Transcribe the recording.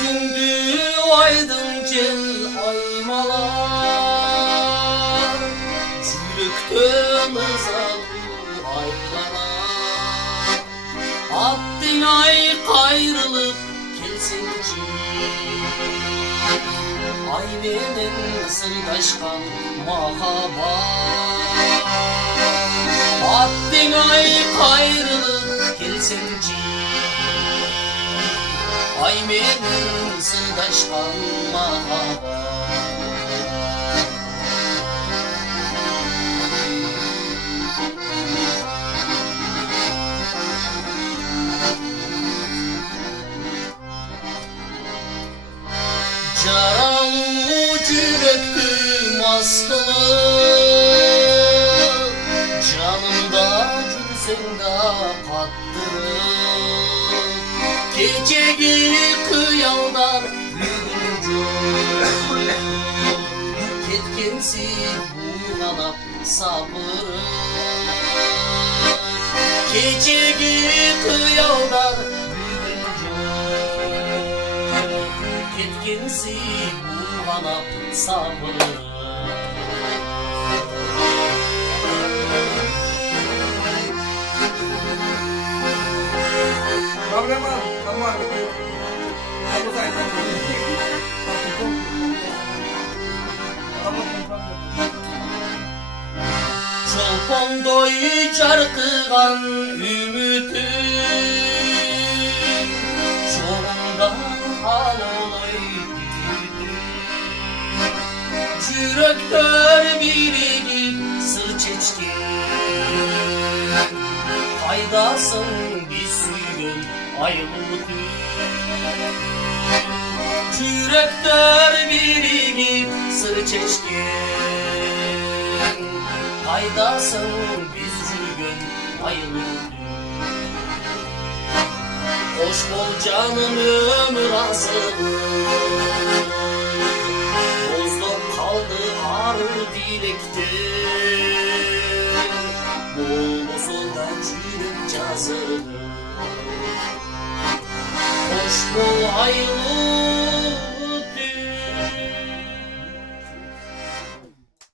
Sündü aydıncıl aymalar, Çürüktün ızalı aylara. Attın ay kayrılıp kelsinci, ay benim sırdaşkan mahabat. Attın ay kayrılıp kelsinci, ay benim sırdaşkan mahabat. Caralı cürektüm askılı, canımda cüzümde kattırır. Gecegi kıyaldar büyüncü, ketkensi buğalap sapırır. Gecegi kıyaldar ketkensi buğalap sapırır. Problema, tamam. Çolpondoy çarkıgan ümitim, çoğundan haloy Çürektör birigip sır çeçkin, faydasın bir suyun aylıdı. Çürektör birigip sır çeçkin, faydasın biz jürgün aylıdı. Hoş bol canım ömür azılı, bozduk kaldı arı dilekten, boğusulda çürük cazılı. Hoş bol aylı